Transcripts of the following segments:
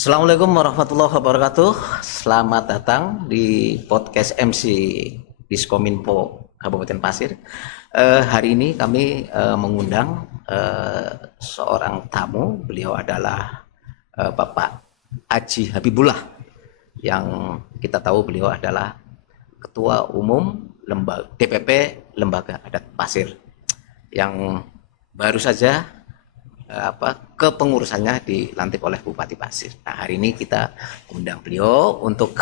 Assalamualaikum warahmatullahi wabarakatuh. Selamat datang di podcast MC Diskominfo Kabupaten Pasir. Hari ini kami mengundang seorang tamu. Beliau adalah Bapak Haji Habibullah, yang kita tahu beliau adalah Ketua Umum DPP Lembaga Adat Pasir, yang baru saja kepengurusannya dilantik oleh Bupati Pasir. Nah, hari ini kita undang beliau untuk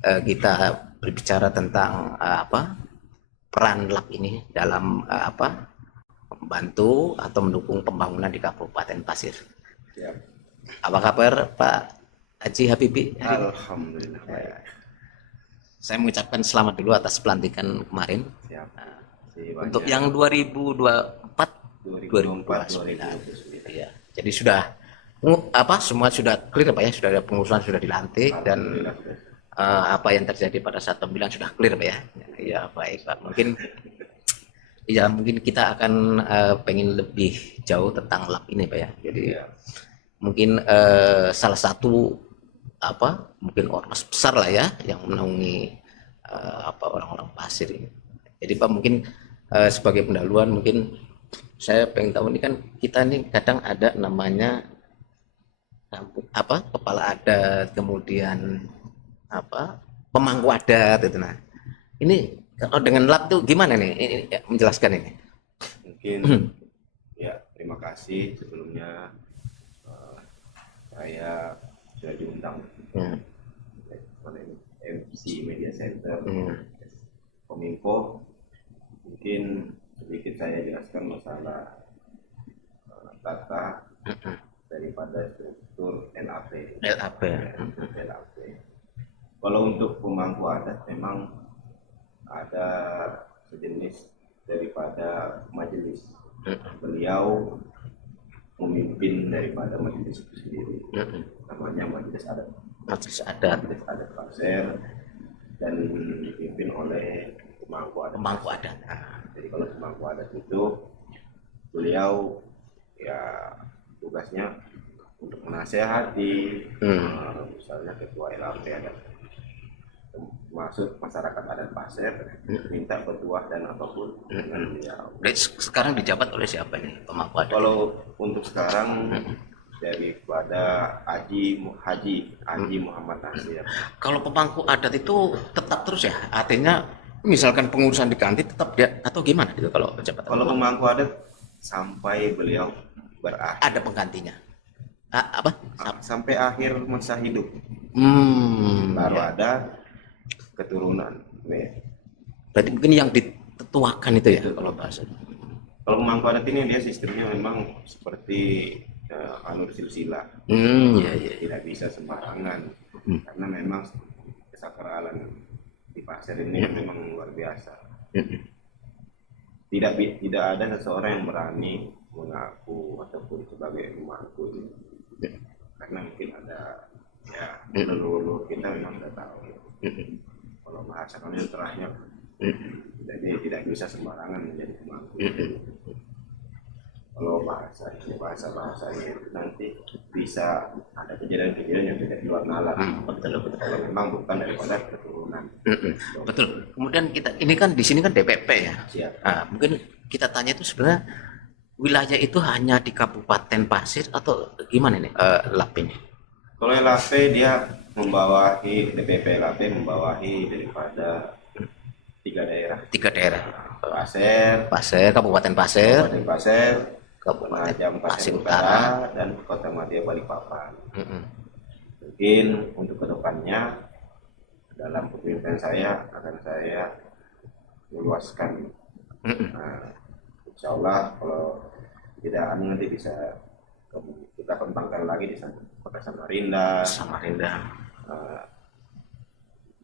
kita berbicara tentang peran LAP ini dalam membantu atau mendukung pembangunan di Kabupaten Pasir. Siap. Apa kabar Pak Haji Habibie? Alhamdulillah baik. Saya mengucapkan selamat dulu atas pelantikan kemarin. Siap. Untuk yang 2024 2024 2029. Ya. Jadi sudah semua sudah clear Pak ya, sudah ada pengurusan, sudah dilantik, dan apa yang terjadi pada saat pemilihan sudah clear Pak ya. Ya baik Pak. Mungkin kita akan pengen lebih jauh tentang LAP ini Pak ya. Jadi mungkin salah satu mungkin ormas besar lah ya yang menaungi orang-orang Pasir ini. Jadi Pak mungkin sebagai pendahuluan mungkin saya pengen tahu, ini kan kita nih kadang ada namanya kepala adat, kemudian pemangku adat itu. Nah, ini kalau dengan LAP tuh gimana nih ini, menjelaskan ini? Mungkin ya, terima kasih sebelumnya. Saya sudah diundang oleh MC Media Center Kominfo. Mungkin sedikit saya jelaskan masalah tata daripada struktur LAP. Kalau untuk pemangku adat memang ada sejenis daripada majelis. Beliau memimpin daripada majelis itu sendiri. Namanya Majelis Adat. Majelis Adat Pasir, dan dipimpin oleh pemangku adat. Jadi kalau pemangku adat itu beliau ya tugasnya untuk menasehati, misalnya ketua LAP adat, masuk masyarakat adat Pasir, minta petuah dan apapun. Sekarang dijabat oleh siapa nih pemangku adat? Kalau untuk sekarang daripada Haji Muhammad Nasir. Kalau pemangku adat itu tetap terus ya, artinya misalkan pengurusan diganti tetap dia atau gimana gitu kalau jabatan? Kalau pemangku adat sampai beliau berakhir. Ada penggantinya. Sampai akhir masa hidup. Baru ada keturunan. Berarti mungkin yang ditetuakan itu ya kalau bahasa. Kalau pemangku adat ini dia sistemnya memang seperti anur silsilah. Tidak bisa sembarangan karena memang kesakralan di Pasir ini memang luar biasa. Tidak ada seseorang yang berani mengaku ataupun sebagai pemangku, karena mungkin ada leluhur kita memang sudah tahu. Kalau bahasa kami terakhir, jadi tidak bisa sembarangan menjadi pemangku. Kalau bahasanya nanti bisa ada kejadian-kejadian yang tidak di luar nalar. Betul. Kalau memang bukan daripada keturunan. Betul. Kemudian kita ini kan di sini kan DPP ya. Siap. Nah, mungkin kita tanya itu sebenarnya wilayah itu hanya di Kabupaten Pasir atau gimana nih LAP ini? Kalau LAP dia membawahi DPP LAP membawahi daripada tiga daerah. Pasir, Kabupaten Pasir, Penajam Pasir Utara, dan Kota Madya Balikpapan. Mungkin untuk kedepannya dalam kepemimpinan saya akan saya meluaskan. Insya Allah kalau tidak nanti bisa kita kembangkan lagi di sana. Kota Samarinda,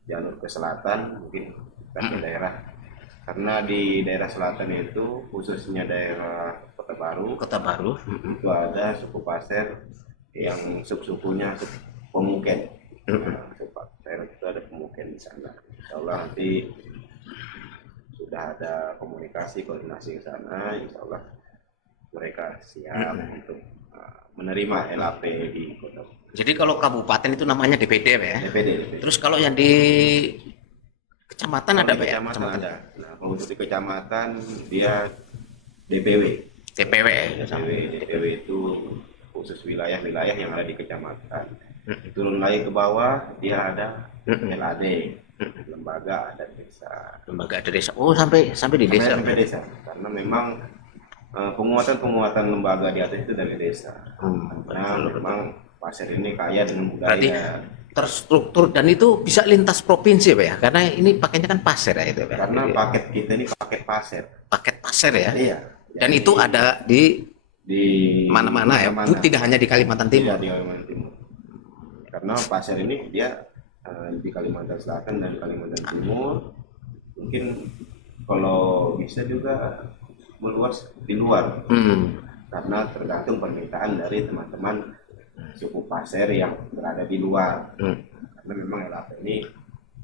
jalur ke selatan mungkin ke daerah, karena di daerah selatan itu khususnya daerah Kota Baru itu ada suku Pasir yang sukunya Pemuken. Daerah itu ada Pemuken di sana. Insya Allah nanti sudah ada koordinasi ke sana. Insya Allah mereka siap untuk menerima LAP di Kota Jadi kalau kabupaten itu namanya DPD Pak ya. DPD. Terus kalau yang di kecamatan ada Pak ya? Kecamatan ada. Nah, kalau untuk di kecamatan dia DPW. DPW ya. DPW itu khusus wilayah-wilayah yang ada di kecamatan. Turun lagi ke bawah dia ada LAD, lembaga adat desa. Lembaga adat desa. Oh, sampai di desa. Sampai desa. Karena memang penguatan lembaga di atas itu dari desa. Karena memang pasir ini kaya dengan budaya. Berarti terstruktur dan itu bisa lintas provinsi Pak ya? Karena ini pakainya kan pasir ya itu Pak. Karena paket kita ini paket pasir. Paket pasir ya? Iya. Dan itu ada di mana-mana ya? Tidak hanya di Kalimantan Timur. Tidak di Kalimantan Timur. Karena pasir ini dia di Kalimantan Selatan dan Kalimantan Timur. Mungkin kalau bisa juga meluas di luar. Karena tergantung permintaan dari teman-teman suku pasir yang berada di luar. Karena memang LAP ini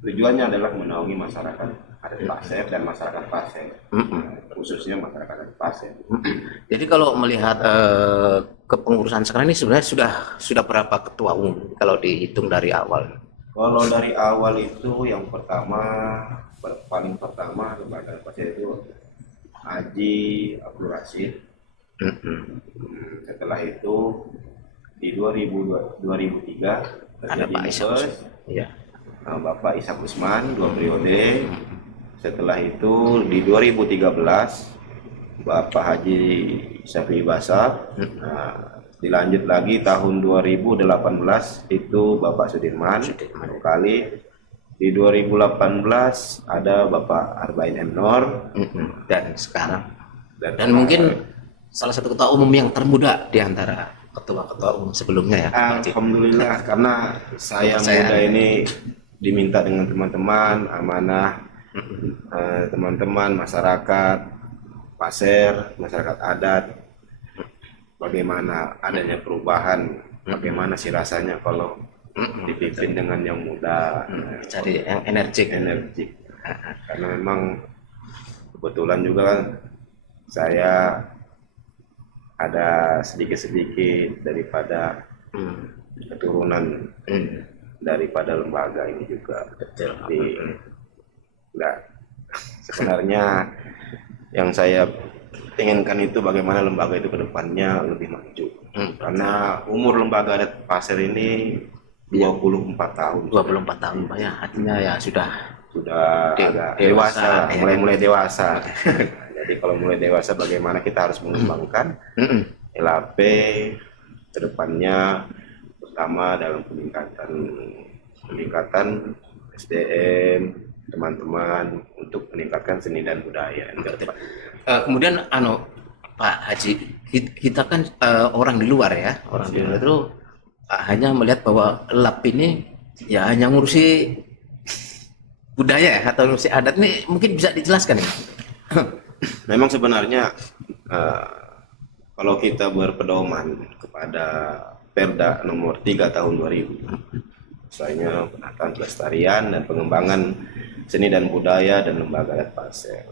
tujuannya adalah menaungi masyarakat adat pasir dan masyarakat pasir, khususnya masyarakat adat pasir. Jadi kalau melihat kepengurusan sekarang ini sebenarnya sudah berapa ketua umum kalau dihitung dari awal? Kalau dari awal itu yang paling pertama lembaga pasir itu Haji Abdul Rashid. Setelah itu di 2003 ada Pak Ishak. Ya. Bapak Ishak Usman 2 periode. Setelah itu di 2013 Bapak Haji Syafi'i Basar. Dilanjut lagi tahun 2018 itu Bapak Sudirman 2 kali. Di 2018 ada Bapak Arba'in M. Nur dan sekarang dan mungkin salah satu ketua umum yang termuda di antara ketua-ketua umum sebelumnya ya. Alhamdulillah karena saya muda ini diminta dengan teman-teman amanah, teman-teman masyarakat pasir, masyarakat adat, bagaimana adanya perubahan, bagaimana sih rasanya kalau dipimpin dengan yang muda, cari yang energik. Karena memang kebetulan juga kan saya ada sedikit-sedikit daripada keturunan daripada lembaga ini juga. Jadi sebenarnya yang saya inginkan itu bagaimana lembaga itu ke depannya lebih maju. Karena umur lembaga adat pasir ini 24 tahun. 24 tahun Pak ya, artinya ya sudah agak dewasa, mulai dewasa. Jadi kalau mulai dewasa bagaimana kita harus mengembangkan LAP ke depannya, pertama dalam peningkatan SDM teman-teman untuk meningkatkan seni dan budaya. Kemudian Pak Haji, kita kan orang di luar ya, orang di luar itu hanya melihat bahwa LAP ini ya hanya ngurusi budaya ya, atau ngurusi adat. Ini mungkin bisa dijelaskan ya? Memang sebenarnya kalau kita berpedoman kepada Perda nomor 3 tahun 2000, misalnya penataan pelestarian dan pengembangan seni dan budaya dan lembaga adat pasir.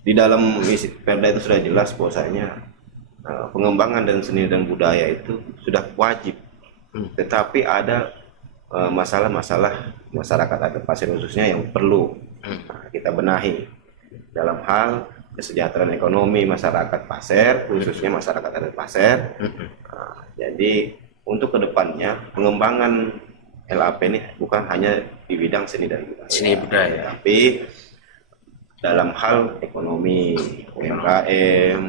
Di dalam Perda itu sudah jelas bahwasanya pengembangan dan seni dan budaya itu sudah wajib. Tetapi ada masalah-masalah masyarakat adat pasir khususnya yang perlu kita benahi dalam hal kesejahteraan ekonomi masyarakat pasir, khususnya masyarakat adat pasir. Jadi untuk kedepannya pengembangan LAP ini bukan hanya di bidang seni dan budaya, tapi dalam hal ekonomi, UMKM,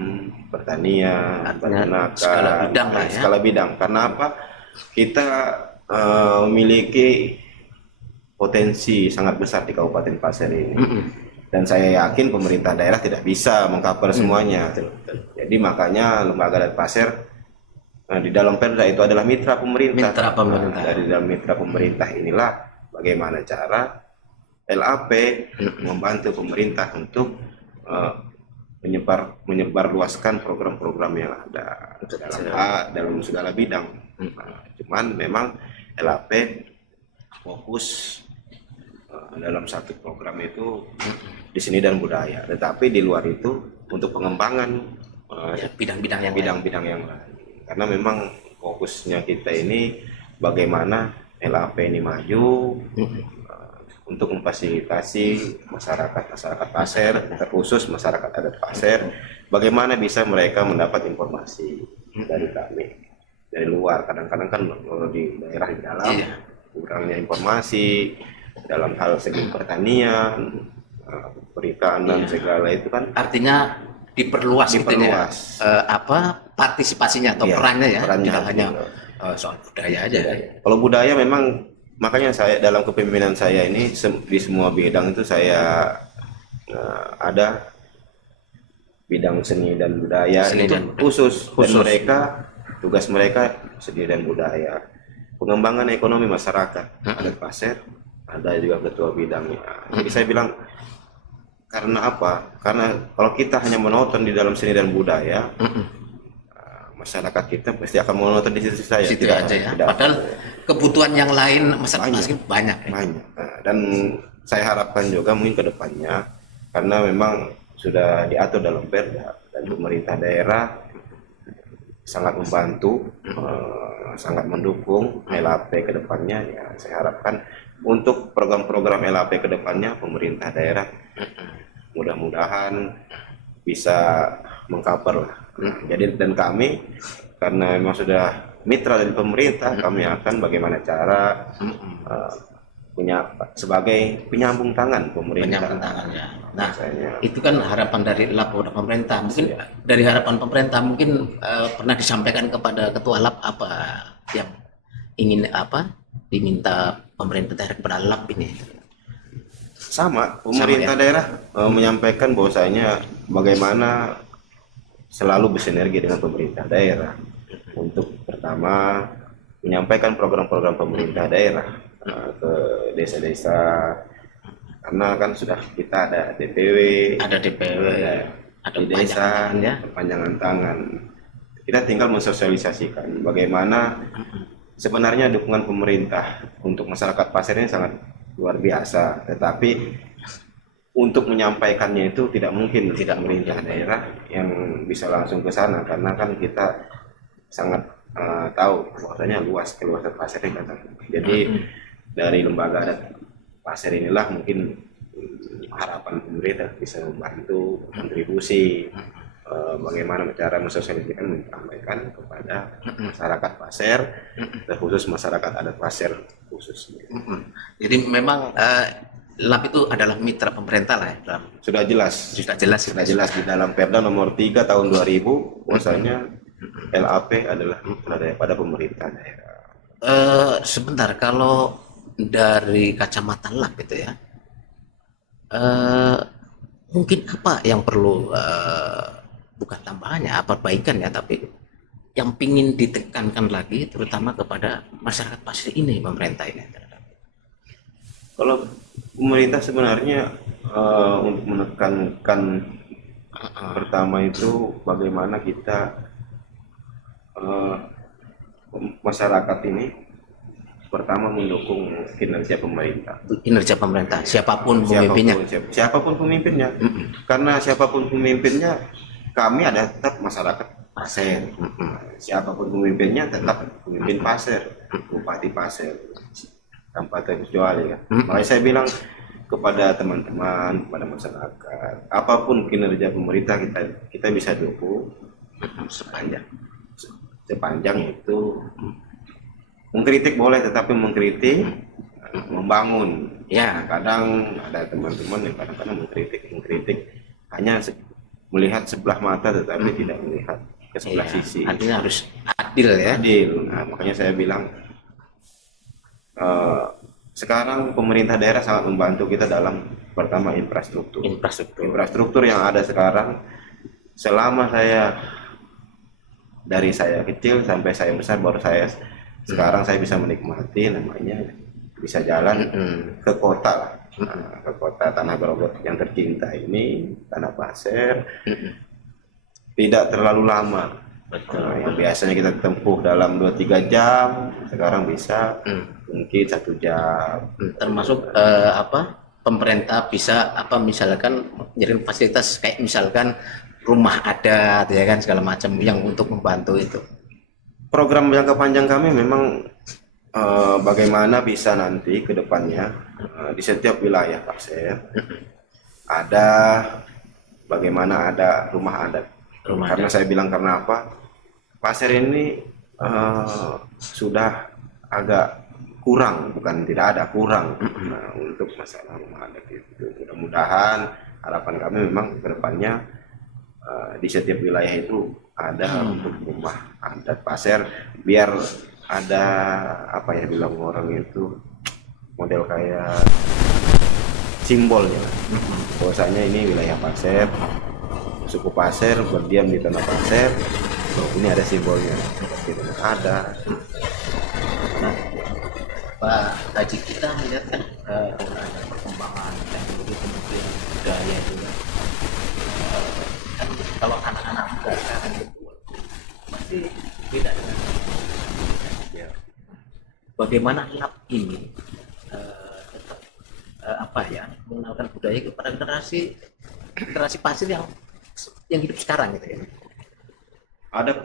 pertanian, peternakan, skala bidang. Karena apa? Kita memiliki potensi sangat besar di Kabupaten Pasir ini. Dan saya yakin pemerintah daerah tidak bisa mengcover semuanya. Jadi makanya lembaga adat pasir di dalam Perda itu adalah mitra pemerintah. Dari dalam mitra pemerintah inilah bagaimana cara LAP membantu pemerintah untuk menyebarluaskan program-program yang ada dalam segala bidang. Cuman memang LAP fokus dalam satu program itu di seni dan budaya, tetapi di luar itu untuk pengembangan bidang-bidang yang lain. Karena memang fokusnya kita ini bagaimana LAP ini maju untuk memfasilitasi masyarakat pasir, terkhusus masyarakat adat pasir, bagaimana bisa mereka mendapat informasi dari kami dari luar. Kadang-kadang kan kalau di daerah di dalam kurangnya informasi dalam hal segi pertanian, perikanan segala itu kan, artinya diperluas, diperluas. gitu ya, partisipasinya atau perannya ya, tidak hanya soal budaya aja. Kalau budaya memang, makanya saya dalam kepemimpinan saya ini di semua bidang itu saya ada bidang seni dan budaya khusus, dan mereka tugas mereka seni dan budaya, pengembangan ekonomi masyarakat adat pasir, ada juga ketua bidangnya. Jadi saya bilang, karena apa? Karena kalau kita hanya menonton di dalam seni dan budaya, masyarakat kita pasti akan menonton di situ saja. Situ aja ya. Padahal kebutuhan yang lain masyarakat banyak. Dan saya harapkan juga mungkin ke depannya, karena memang sudah diatur dalam Perda dan pemerintah daerah sangat membantu, sangat mendukung LAP ke depannya. Ya, saya harapkan untuk program-program LAP ke depannya pemerintah daerah mudah-mudahan bisa mengcover lah. Jadi, dan kami karena memang sudah mitra dari pemerintah, kami akan bagaimana cara punya sebagai penyambung tangan pemerintah. Penyambung tangannya. Nah, itu kan harapan dari LAP kepada pemerintah. Mungkin dari harapan pemerintah mungkin pernah disampaikan kepada ketua LAP apa yang ingin diminta pemerintah daerah kepada LAP ini. Sama, pemerintah daerah menyampaikan bahwasanya bagaimana selalu bersinergi dengan pemerintah daerah untuk pertama menyampaikan program-program pemerintah daerah ke desa-desa, karena kan sudah kita ada DPW, ada di desa, perpanjangan tangan. Kita tinggal mensosialisasikan bagaimana sebenarnya dukungan pemerintah untuk masyarakat pasir ini sangat luar biasa, tetapi untuk menyampaikannya itu tidak mungkin pemerintah daerah yang bisa langsung ke sana, karena kan kita sangat tahu bahwasanya keluasan pasir ini kan. Jadi dari lembaga adat pasir inilah mungkin harapan pemerintah bisa membantu kontribusi bagaimana cara mensosialisasikan, menyampaikan kepada masyarakat pasir, terkhusus masyarakat adat pasir khusus. Jadi memang LAP itu adalah mitra pemerintah lah ya. Sudah jelas di dalam Perda nomor 3 tahun 2000 bahwasanya LAP adalah mitra daripada pemerintah daerah. Sebentar, kalau dari kacamata LAP itu ya, mungkin apa yang perlu bukan tambahannya, perbaikan ya, tapi yang pingin ditekankan lagi terutama kepada masyarakat pasir ini, pemerintah ini? Kalau pemerintah sebenarnya untuk menekankan pertama itu bagaimana kita masyarakat ini pertama mendukung kinerja pemerintah. Siapapun pemimpinnya. Karena siapapun pemimpinnya, kami ada tetap masyarakat pasir. Siapapun pemimpinnya tetap pemimpin pasir, bupati pasir, tanpa terkecuali ya. Makanya saya bilang kepada teman-teman, kepada masyarakat, apapun kinerja pemerintah kita bisa dukung sepanjang itu mengkritik boleh, tetapi mengkritik membangun. Ya, kadang ada teman-teman yang kadang-kadang mengkritik hanya melihat sebelah mata tetapi tidak melihat ke sebelah sisi. Artinya harus adil ya. Nah, makanya saya bilang sekarang pemerintah daerah sangat membantu kita dalam pertama infrastruktur yang ada sekarang. Selama dari saya kecil sampai saya besar, baru sekarang saya bisa menikmati namanya bisa jalan ke kota lah, ke kota Tanah Grogol yang tercinta ini, Tanah Pasir. Tidak terlalu lama. Yang biasanya kita tempuh dalam 2-3 jam, sekarang bisa mungkin 1 jam. Termasuk pemerintah bisa misalkan jadi fasilitas kayak misalkan rumah adat ya kan, segala macam yang untuk membantu itu. program jangka panjang kami memang bagaimana bisa nanti ke depannya di setiap wilayah Pasir ada bagaimana ada rumah adat. Karena saya bilang karena apa? Pasir ini sudah agak kurang, bukan tidak ada, kurang untuk masalah rumah adat itu. Mudah-mudahan harapan kami memang ke depannya di setiap wilayah itu ada untuk rumah adat Pasir, biar ada apa ya bilang orang itu model kayak simbolnya bahwasanya ini wilayah Pasir, suku Pasir berdiam di tanah Pasir, ini ada simbolnya, tidak ada. Nah, Pak Haji, kita melihat kan dengan ada perkembangan teknologi kemudian budaya juga. Kan kalau anak-anak muda sekarang itu masih beda dengan ya. Bagaimana lab ini tetap apa ya mengenalkan budaya kepada generasi Pasir yang hidup sekarang gitu ya. Ada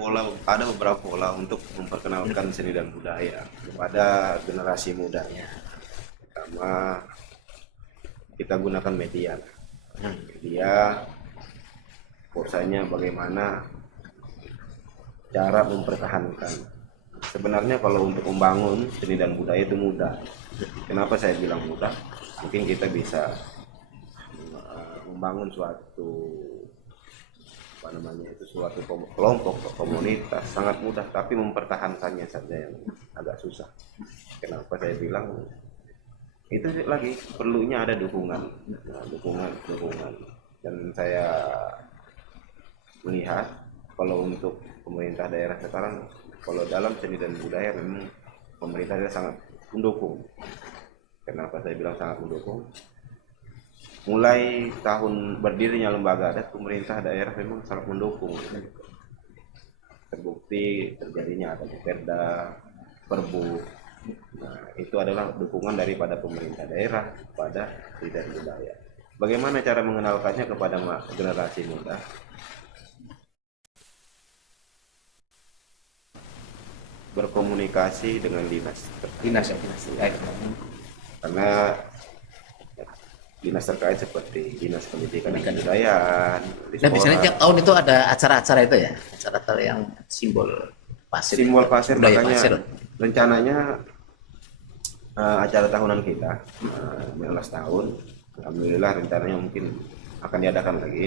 beberapa pola untuk memperkenalkan seni dan budaya kepada generasi mudanya. Pertama, kita gunakan media. Media, posanya bagaimana cara mempertahankan. Sebenarnya kalau untuk membangun seni dan budaya itu mudah. Kenapa saya bilang mudah? Mungkin kita bisa membangun suatu suatu kelompok komunitas sangat mudah, tapi mempertahankannya saja yang agak susah. Kenapa saya bilang itu lagi perlunya ada dukungan, dukungan. Dan saya melihat kalau untuk pemerintah daerah sekarang, kalau dalam seni dan budaya memang pemerintah daerah sangat mendukung. Kenapa saya bilang sangat mendukung? Mulai tahun berdirinya lembaga adat, pemerintah daerah memang sangat mendukung. Terbukti terjadinya ada Perda, Perbu. Nah, itu adalah dukungan daripada pemerintah daerah kepada seni dan budaya. Bagaimana cara mengenalkannya kepada generasi muda? Berkomunikasi dengan dinas. Karena dinas terkait seperti dinas pendidikan dan kebudayaan. Nah, biasanya tiap tahun itu ada acara-acara itu ya, acara-acara yang simbol Pasir. Simbol Pasir, makanya Pasir. Rencananya acara tahunan kita 15 tahun. Alhamdulillah rencananya mungkin akan diadakan lagi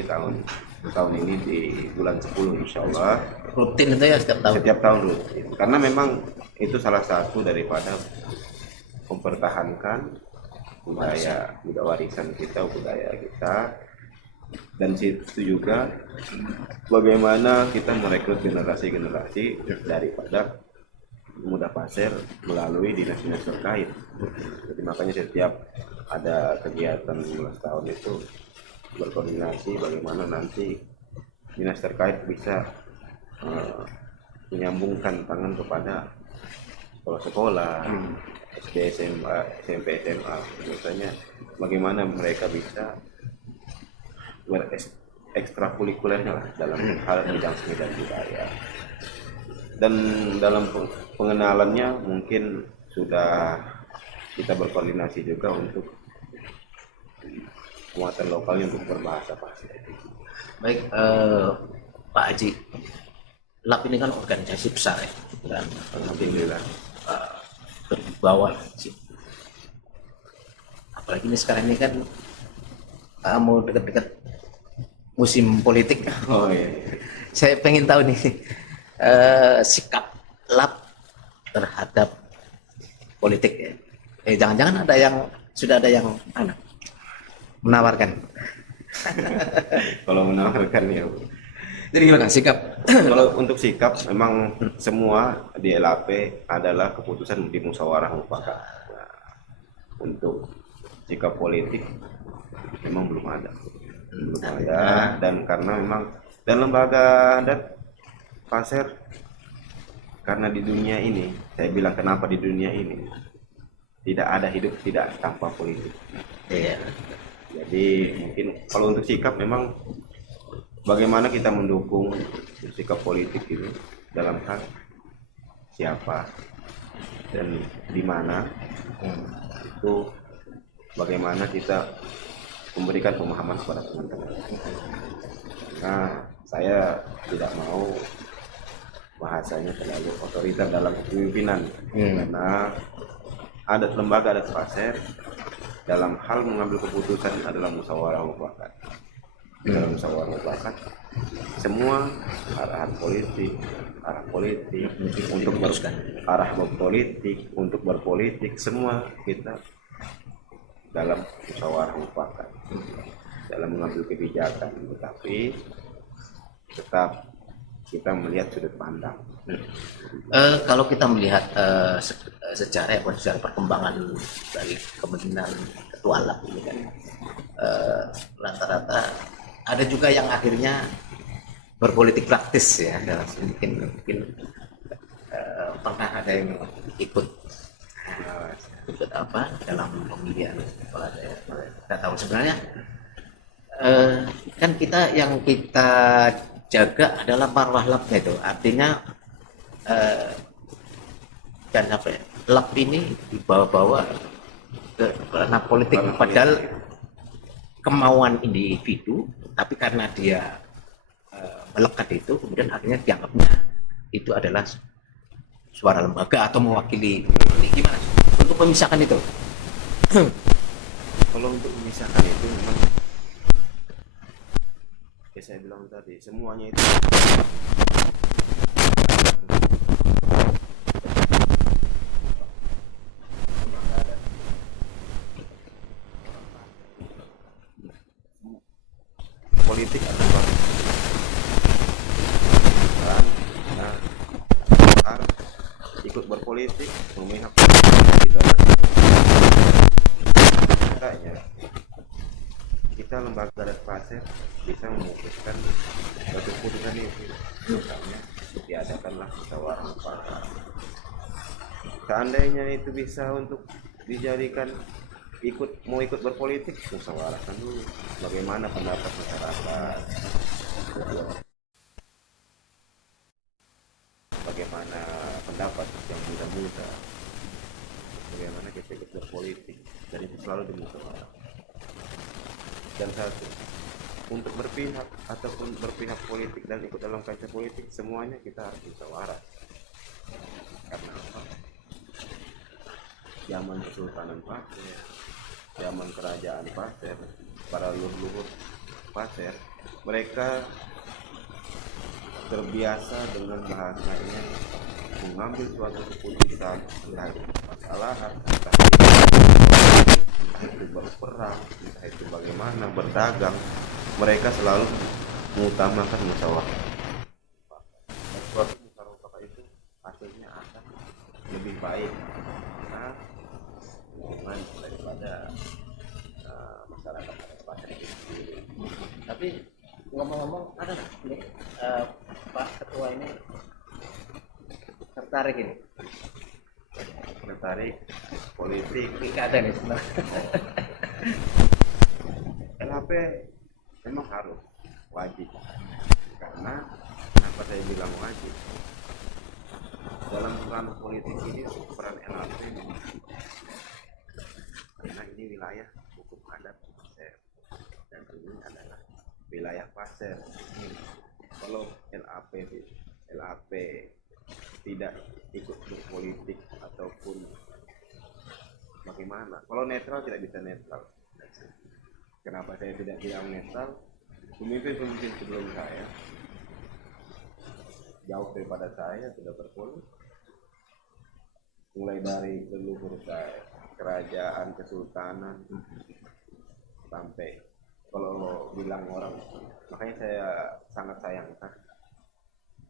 tahun ini di bulan 10 insya Allah. Rutin itu ya setiap tahun? Setiap tahun rutin. Karena memang itu salah satu daripada mempertahankan budaya warisan kita, budaya kita, dan situ juga bagaimana kita merekrut generasi daripada muda Pasir melalui dinas-dinas terkait. Jadi makanya setiap ada kegiatan 15 tahun itu berkoordinasi bagaimana nanti dinas terkait bisa menyambungkan tangan kepada sekolah-sekolah, SD, SMP, SMA, misalnya bagaimana mereka bisa ekstrakurikulernya lah dalam hal bidang seni dan budaya. Dan dalam pengenalannya mungkin sudah kita berkoordinasi juga untuk muatan lokalnya untuk berbahasa Pasir. Baik, Pak Haji, LAP ini kan organisasi besar ya, dan Alhamdulillah berwibawa sih. Apalagi ini sekarang ini kan mau dekat-dekat musim politik. Oh iya. Saya pengen tahu nih sikap LAP terhadap politik ya. Jangan-jangan sudah ada yang menawarkan. Kalau menawarkan ya. Jadi gimana sikap? Kalau untuk sikap memang semua di LAP adalah keputusan di musyawarah mufakat. Nah, untuk sikap politik memang belum ada. Dan karena memang dan lembaga adat Pasir, karena di dunia ini, saya bilang kenapa di dunia ini tidak ada hidup tidak tanpa politik. Iya. Jadi mungkin kalau untuk sikap memang bagaimana kita mendukung sikap politik ini dalam hal siapa dan di mana, itu bagaimana kita memberikan pemahaman kepada teman-teman. Nah, saya tidak mau bahasanya terlalu otoriter dalam kepemimpinan, karena adat lembaga adat pasir dalam hal mengambil keputusan adalah musyawarah mufakat. Dalam musyawarah mufakat, semua arah politik untuk arah politik, untuk berpolitik, semua kita dalam musyawarah mufakat dalam mengambil kebijakan, tetapi tetap kita melihat sudut pandang. Kalau kita melihat sejarah perkembangan dari kepemimpinan Ketua LAP ini kan, rata-rata ada juga yang akhirnya berpolitik praktis ya, dalam mungkin pernah ada yang ikut apa dalam pemilihan kepala daerah. Kita tahu sebenarnya kan kita yang kita jaga adalah marwah LAP-nya itu, artinya dan apa ya, LAP ini dibawa-bawa ke ranah politik, padahal kemauan individu, tapi karena dia melekat itu, kemudian akhirnya dianggapnya itu adalah suara lembaga atau mewakili. Ini gimana untuk memisahkan itu? Kalau untuk memisahkan itu memang ya saya bilang tadi, semuanya itu politik atau dan harus ikut berpolitik, memihak itu adalah caranya kita lembaga adat pasir bisa memutuskan suatu keputusan itu, misalnya diadakanlah musyawarah mufakat. Seandainya itu bisa untuk dijadikan mau ikut berpolitik, musyawarahkan dulu bagaimana pendapat masyarakat, bagaimana pendapat yang muda-muda, bagaimana kita ikut berpolitik, dan itu selalu dimusyawarahkan. Dan satu, untuk berpihak ataupun berpihak politik dan ikut dalam kancah politik, semuanya kita harus musyawarah. Karena apa? Zaman Kesultanan Pasir, zaman kerajaan Pasir, para leluhur Pasir, mereka terbiasa dengan bahasanya mengambil suatu keputusan, entah itu kesalahan, entah itu berperang, entah itu bagaimana berdagang, mereka selalu mengutamakan musyawarah. Dan suatu musyawarah itu hasilnya akan lebih baik karena hubungan daripada masyarakat Pasir itu. Tapi ngomong-ngomong, ada nggak ini Pak Ketua ini tertarik politik? Nggak ada nih sebenarnya. LHP memang harus wajib, karena kenapa saya bilang wajib, dalam ranah politik ini peran LHP, karena ini wilayah hukum adat Pasir dan ini adalah wilayah Pasir. Kalau LHP tidak ikut berpolitik ataupun bagaimana, kalau netral tidak bisa netral. Kenapa saya tidak bilang netral? Pemimpin-pemimpin sebelum saya, jauh daripada saya, sudah berpolitik, mulai dari leluhur saya, kerajaan, kesultanan, sampai kalau bilang orang, makanya saya sangat sayangkan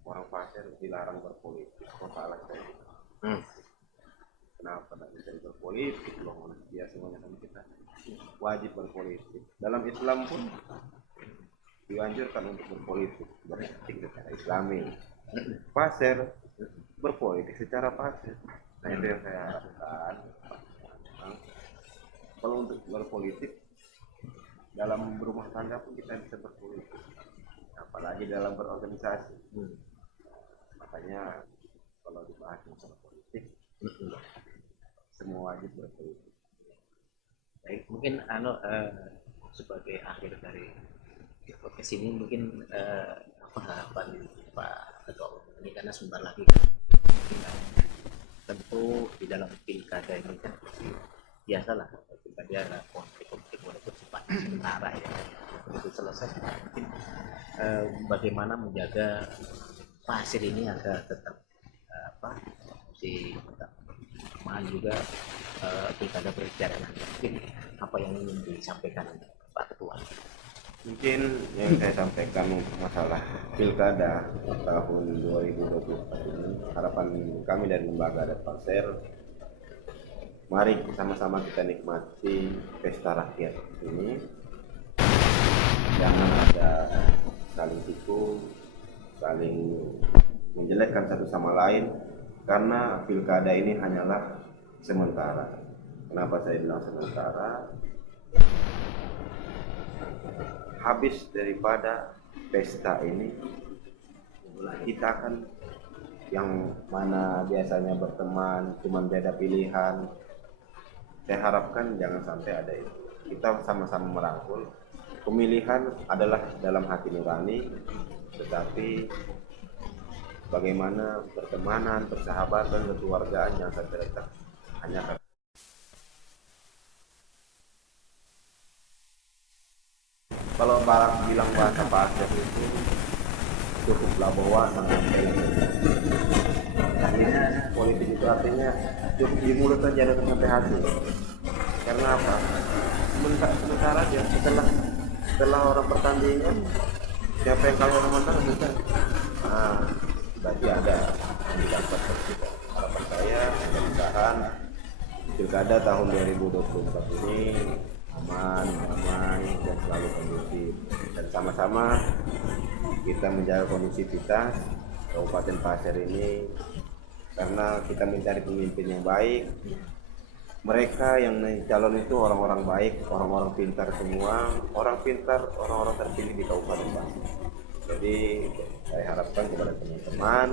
orang Pasir dilarang berpolitik. Kok salah saya? Kenapa tidak bisa berpolitik? Loh, dia semuanya kan kita wajib berpolitik. Dalam Islam pun dianjurkan untuk berpolitik secara Islami. Pasir berpolitik secara pasir. Nah, itu yang saya harapkan. Kalau untuk berpolitik dalam berumah tangga pun kita bisa berpolitik, apalagi dalam berorganisasi. Makanya kalau dibahas masalah politik semua wajib berpolitik. Baik, mungkin sebagai akhir dari podcast ini mungkin apa harapan Pak Ketua Umum ini, karena sebentar lagi kan tentu di dalam pilkada ini kan biasalah pilkada ada konflik-konflik walaupun sementara ya, begitu selesai mungkin bagaimana menjaga pasir ini agar tetap tetap aman juga pilkada berjalan. Mungkin apa yang ingin disampaikan Pak Ketua? Mungkin yang saya sampaikan untuk masalah pilkada tahun 2024 ini, harapan kami dari lembaga adat Pasir, mari sama-sama kita nikmati pesta rakyat ini. Jangan ada saling tikung, saling menjelekkan satu sama lain, karena pilkada ini hanyalah sementara. Kenapa saya bilang sementara? Habis daripada pesta ini, kita akan yang mana biasanya berteman cuma beda pilihan, saya harapkan jangan sampai ada itu. Kita sama-sama merangkul. Pemilihan adalah dalam hati nurani, tetapi bagaimana pertemanan, persahabatan, kekeluargaan yang terletak hanya kalau barang bilang bahasa Pasir itu cukuplah bawa sangat politik itu artinya cukup di mulut saja dan sampai hati. Karena apa? Sementara dia setelah orang pertandingan, siapa yang kalian menang bukan? Berarti ada yang didapat. Harapan saya mudah-mudahan pilkada tahun 2024 ini aman, damai, dan selalu kondusif, dan sama-sama kita menjaga kondisivitas Kabupaten Pasir ini, karena kita mencari pemimpin yang baik. Mereka yang calon itu orang-orang baik, orang-orang pintar semua, orang pintar, orang-orang terpilih di Kabupaten Pasir. Jadi saya harapkan kepada teman-teman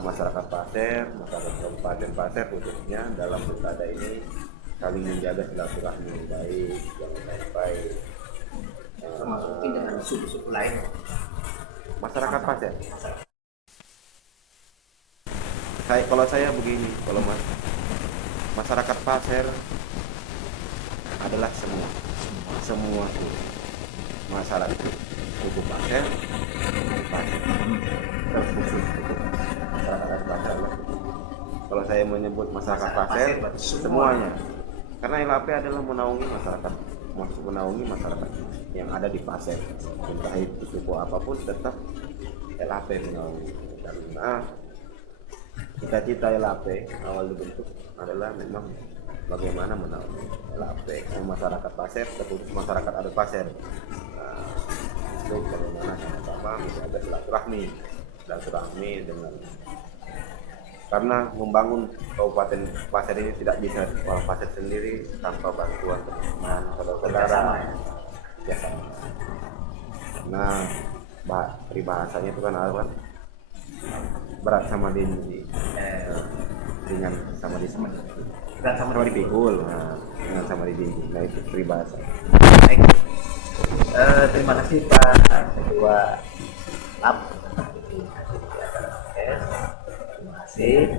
masyarakat Pasir, masyarakat Kabupaten Pasir khususnya dalam pilkada ini saling menjaga silaturahmi yang baik, yang baik-baik. Termasuk mungkin dengan suku-suku lain. Masyarakat Pasir. Kalau saya begini, kalau masyarakat Pasir adalah semua masyarakat suku Pasir, terkhusus masyarakat Pasir adalah. Kalau saya menyebut masyarakat Pasir, semuanya, karena LAP adalah menaungi masyarakat yang ada di Pasir, entah itu suku apapun tetap LAP menaungi. Karena cita-cita LAP awal dibentuk adalah memang bagaimana menaungi LAP masyarakat Pasir, terkhusus masyarakat adat Pasir. Itu bagaimana sama-sama menjaga silaturahmi dengan, karena membangun Kabupaten Pasir ini tidak bisa orang Pasir sendiri tanpa bantuan teman saudara. Ya sama. Nah, peribahasanya itu kan apa? Berat sama ringan sama berat sama dipikul. Nah, ringan sama dipikul. Nah, itu peribahasa. Baik. Terima kasih Pak Ketua LAP. Terima kasih.